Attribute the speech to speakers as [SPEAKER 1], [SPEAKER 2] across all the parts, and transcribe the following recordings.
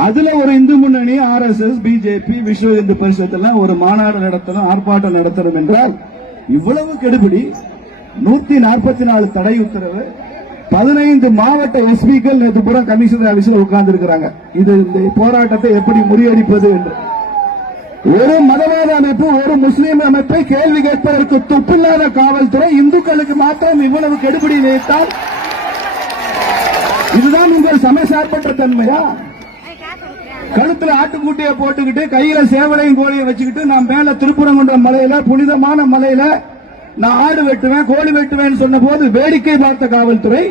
[SPEAKER 1] அதுல ஒரு Hindu Munnani R S S BJP Vishwa Hindu Parishad எல்லாம் ஒரு மாநாடு நடத்தணும் ஆர்ப்பாட்டம் நடத்தணும் என்றால் இவ்வளவு கெடுபிடி நூத்தி நாற்பத்தி நாலு தடை உத்தரவு பதினைந்து மாவட்ட எஸ்பிக்கள் நேற்று புற கமிஷனர் ஆபீஸ்ல உட்கார்ந்து இருக்கிறாங்க இது இந்த போராட்டத்தை எப்படி முறியடிப்பது என்று. ஒரு மதவாத அமைப்பு ஒரு முஸ்லீம் அமைப்பை கேள்வி கேட்பதற்கு துப்பில்லாத காவல்துறை இந்துக்களுக்கு மாத்திரம் இவ்வளவு கெடுபிடி வைத்தால் இதுதான் உங்கள் சமசார்பற்ற தன்மையா? கழுத்துல ஆட்டுக்குட்டியை போட்டுக்கிட்டு கையில சேவலையும் கோழியை வச்சுக்கிட்டு நான் மேல திருப்புறங்குன்ற மலையில புனிதமான மலையில நான் ஆடு வெட்டுவேன் கோழி வெட்டுவேன் சொன்ன போது வேடிக்கை பார்த்த காவல்துறை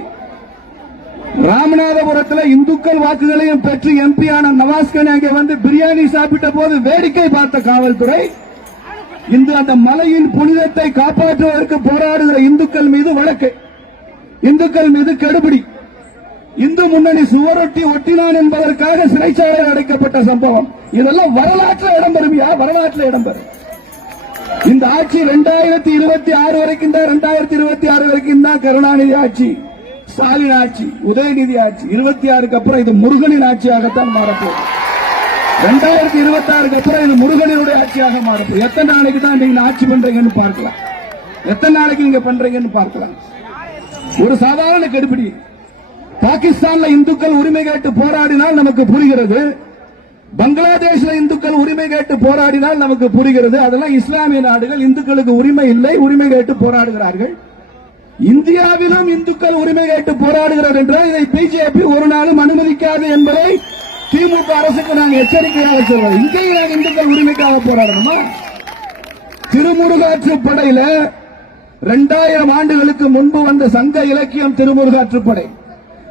[SPEAKER 1] ராமநாதபுரத்தில் இந்துக்கள் வாக்குகளையும் பெற்று எம்பியான நவாஸ்கன் அங்கே வந்து பிரியாணி சாப்பிட்ட போது வேடிக்கை பார்த்த காவல்துறை இந்த அந்த மலையின் புனிதத்தை காப்பாற்றுவதற்கு போராடுகிற இந்துக்கள் மீது வழக்கு. இந்துக்கள் மீது கெடுபிடி. இந்து முன்னணி சுவரொட்டி ஒட்டினான் என்பதற்காக சிறைச்சாலையில் அடைக்கப்பட்ட சம்பவம். இதெல்லாம் வரலாற்றில் இடம்பெறுமையா வரலாற்றில் இடம்பெறும். இந்த ஆட்சி இரண்டாயிரத்தி இருபத்தி ஆறு வரைக்கும் தான் இரண்டாயிரத்தி இருபத்தி ஆறு வரைக்கும் தான் கருணாநிதி ஆட்சி ஸ்டாலின் ஆட்சி உதயநிதி ஆட்சி. இருபத்தி ஆறுக்கு அப்புறம் இது முருகனின் ஆட்சியாகத்தான் மாறப்போகுது. இரண்டாயிரத்தி இருபத்தி ஆறுக்கு அப்புறம் இது முருகனினுடைய ஆட்சியாக மாறப்போகுது. எத்தனை நாளைக்கு தான் நீங்க ஆட்சி பண்றீங்கன்னு பார்க்கலாம். எத்தனை நாளைக்கு நீங்க பண்றீங்கன்னு பார்க்கலாம். ஒரு சாதாரண கெடுபிடி. பாகிஸ்தான்ல இந்துக்கள் உரிமை கேட்டு போராடினால் நமக்கு புரிகிறது. பங்களாதேஷ்ல இந்துக்கள் உரிமை கேட்டு போராடினால் நமக்கு புரிகிறது. அதெல்லாம் இஸ்லாமிய நாடுகள் இந்துக்களுக்கு உரிமை இல்லை உரிமை கேட்டு போராடுகிறார்கள். இந்தியாவிலும் இந்துக்கள் உரிமை கேட்டு போராடுகிறார் என்றால் இதை பிஜேபி ஒரு நாளும் அனுமதிக்காது என்பதை திமுக அரசுக்கு நாங்கள் எச்சரிக்கையாக சொல்றோம். இங்கேயும் நாங்கள் இந்துக்கள் உரிமைக்காக போராடணுமா திருமுருகாற்று படையில இரண்டாயிரம் ஆண்டுகளுக்கு முன்பு வந்த சங்க இலக்கியம் திருமுருகாற்றுப்படை.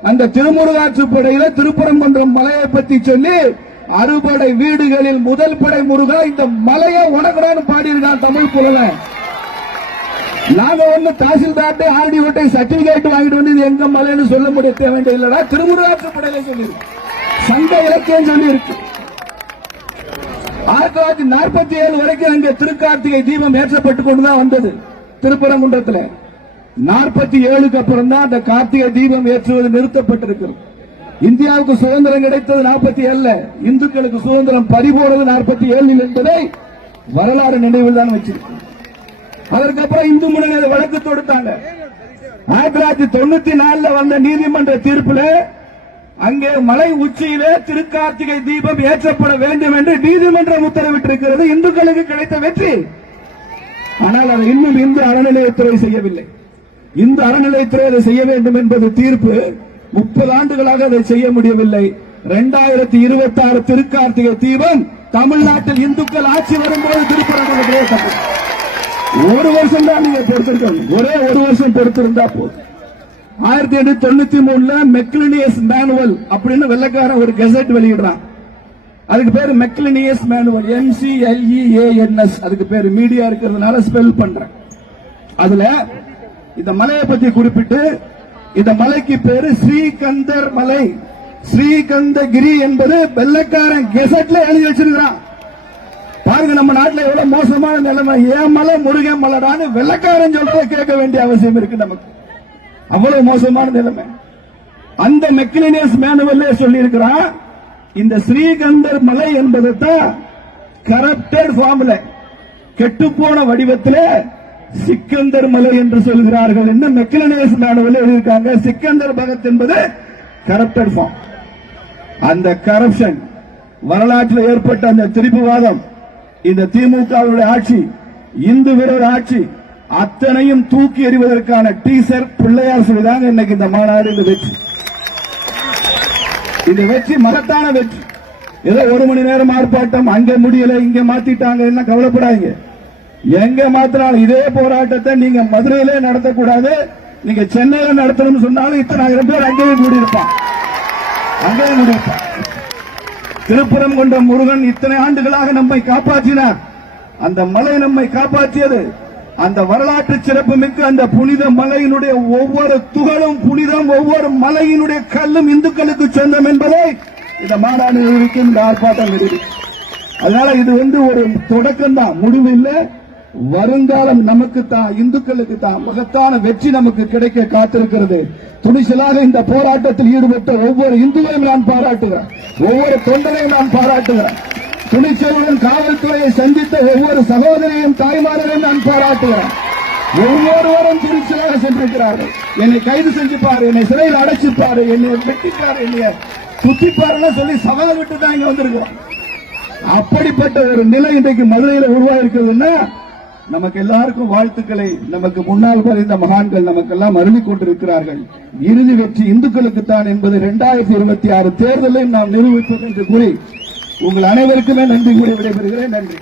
[SPEAKER 1] அந்த திருமுருகாற்றுப்படையில திருப்பரங்குன்றம் மலையை பத்தி சொல்லி அறுபடை வீடுகளில் முதல் படை முருகா இந்த மலையை உனக்குடான்னு பாடியிருக்கான் தமிழ் புலவன் நாங்க வந்து தாசில்தார்ட்டை ஆர்டி ஓட்டை சர்டிபிகேட் வாங்கிட்டு வந்து இது எங்க மலைன்னு சொல்ல முடிய தேவையில்லை இல்லடா திருமுருகாற்றுப்படையில சொல்லி சங்க இலக்கியம் சொல்லி இருக்கு ஆயிரத்தி தொள்ளாயிரத்தி நாற்பத்தி ஏழு வரைக்கும் அங்கே திருக்கார்த்திகை தீபம் ஏற்றப்பட்டு கொண்டுதான் வந்தது திருப்பரங்குன்றத்துல. நாற்பத்தி ஏழுக்கு அப்புறம் தான் அந்த கார்த்திகை தீபம் ஏற்றுவது நிறுத்தப்பட்டிருக்கிறது. இந்தியாவுக்கு சுதந்திரம் கிடைத்தது நாற்பத்தி ஏழுல. இந்துக்களுக்கு சுதந்திரம் பறிபோனது நாற்பத்தி ஏழில் என்பதை வரலாறு நினைவில் தான் வச்சிருக்கு. அதற்கப்புறம் இந்து முன்னணி அதை வழக்கு தொடுத்தாங்க. ஆயிரத்தி தொள்ளாயிரத்தி தொண்ணூத்தி நாலுல வந்த நீதிமன்ற தீர்ப்புல அங்கே மலை உச்சியிலே திருக்கார்த்திகை தீபம் ஏற்றப்பட வேண்டும் என்று நீதிமன்றம் உத்தரவிட்டிருக்கிறது. இந்துக்களுக்கு கிடைத்த வெற்றி. ஆனால் அதை இன்னும் இந்து அறநிலையத்துறை செய்யவில்லை. இந்த அறநிலையத்திலே அதை செய்ய வேண்டும் என்பது தீர்ப்பு. முப்பது ஆண்டுகளாக அதை செய்ய முடியவில்லை. இரண்டாயிரத்தி இருபத்தி ஆறு திருக்கார்த்திகை தீபம் தமிழ்நாட்டில் இந்துக்கள் ஆட்சி வரும்போது திருப்பரங்குன்றம் ஒரு வருஷம் தான் நீங்க பொறுத்திருக்கணும். ஒரே ஒரு வருஷம் பொறுத்திருந்தா போதும். ஆயிரத்தி எண்ணூத்தி தொண்ணூத்தி மூணுல மெக்லினியஸ் மேனுவல் அப்படின்னு வெள்ளக்காரன் ஒரு கெசட் வெளியிடுறான். அதுக்கு பேரு மெக்லினியஸ் மேனுவல். எம்சிஎல்இஏஎன்எஸ் அதுக்கு பேரு மீடியா இருக்கிறதுனால ஸ்பெல் பண்றேன். அதுல இந்த மலையை பத்தி குறிப்பிட்டு இந்த மலைக்கு பேரு ஸ்ரீகந்தர் மலை. ஸ்ரீகந்தகிரி என்பது வெள்ளக்காரன் கெசட்ல எழுதி வச்சிருக்கிறான். பாருங்க நம்ம நாட்டில் எவ்வளவு மோசமான நிலைமை. ஏன் மலை முருகன் மலைடான்னு வெள்ளக்காரன் சொல்றத கேட்க வேண்டிய அவசியம் இருக்கு நமக்கு. அவ்வளவு மோசமான நிலைமை. அந்த மெக்லினியஸ் மேனுவல்லே சொல்லி இருக்கிறான் இந்த ஸ்ரீகந்தர் மலை என்பது தான் கரப்டட் ஃபார்ம்ல கெட்டுப்போன வடிவத்திலே சிக்கந்தர் மலை என்று சொல்கிறார்கள் என்ன மெக்லினியஸ் நாடுகள் எழுதியிருக்காங்க. சிக்கந்தர் பகத் என்பது கரப்டட் ஃபார்ம் அந்த கரப்ஷன் வரலாற்றில் ஏற்பட்ட அந்த திருப்புவாதம் இந்த திமுகவுடைய ஆட்சி இந்து விரோத ஆட்சி அத்தனையும் தூக்கி எறிவதற்கான டீசர் பிள்ளையார் சொல்லிதாங்க இன்னைக்கு இந்த மாநாடு இந்த வெற்றி. இந்த வெற்றி மகத்தான வெற்றி. ஏதோ ஒரு மணி நேரம் ஆர்ப்பாட்டம் அங்க முடியல இங்க மாத்திட்டாங்க என்ன கவலைப்படாதீங்க. எங்க மாத்தினாலும் இதே போராட்டத்தை நீங்க மதுரையிலே நடத்தக்கூடாது நீங்க சென்னையில நடத்தணும்னு சொன்னாலும் இத்தனை ஆயிரம் பேர் அங்கேயும் கூடியிருப்பான் அங்கேயும் கூடியிருப்பான் திருப்புறம் கொண்ட முருகன் இத்தனை ஆண்டுகளாக நம்மை காப்பாற்றினார். அந்த மலை நம்மை காப்பாற்றியது. அந்த வரலாற்று சிறப்பு மிக்க அந்த புனித மலையினுடைய ஒவ்வொரு துகளும் புனிதம் ஒவ்வொரு மலையினுடைய கல்லும் இந்துக்களுக்கு சொந்தம் என்பதை இந்த மாநாடு நிரூபிக்கும் இந்த ஆர்ப்பாட்டம் நிரூபிக்கும் அதனால இது வந்து ஒரு தொடக்கம் தான் முடிவு இல்லை வருங்காலம் நமக்கு தான் இந்துக்களுக்கு தான் மகத்தான வெற்றி நமக்கு கிடைக்க காத்திருக்கிறது. துணிச்சலாக இந்த போராட்டத்தில் ஈடுபட்ட ஒவ்வொரு இந்துவையும் நான் பாராட்டுகிறேன். ஒவ்வொரு தொண்டரையும் நான் பாராட்டுகிறேன். துணிச்சலுடன் காவல்துறையை சந்தித்த ஒவ்வொரு சகோதரையும் தாய்மாரையும் நான் பாராட்டுகிறேன். ஒவ்வொருவரும் துணிச்சலாக சென்றிருக்கிறார்கள். என்னை கைது செஞ்சுப்பாரு என்னை சிறையில் அடைச்சிப்பாரு என்னை வெட்டிப்பாரு என்னை துத்திப்பாருன்னு சொல்லி சவால் விட்டு தான் இங்க வந்திருக்கிறோம். அப்படிப்பட்ட ஒரு நிலை இன்றைக்கு மதுரையில் உருவாயிருக்கிறதுன்னா நமக்கு எல்லாருக்கும் வாழ்த்துக்களை நமக்கு முன்னால் பறிந்த மகான்கள் நமக்கெல்லாம் அருளிக் கொண்டிருக்கிறார்கள். இறுதி வெற்றி இந்துக்களுக்குத்தான் என்பது இரண்டாயிரத்தி இருபத்தி ஆறு தேர்தலை நாம் நிரூபிப்போம் என்று கூறி உங்கள் அனைவருக்குமே நன்றி கூறி விடைபெறுகிறேன். நன்றி.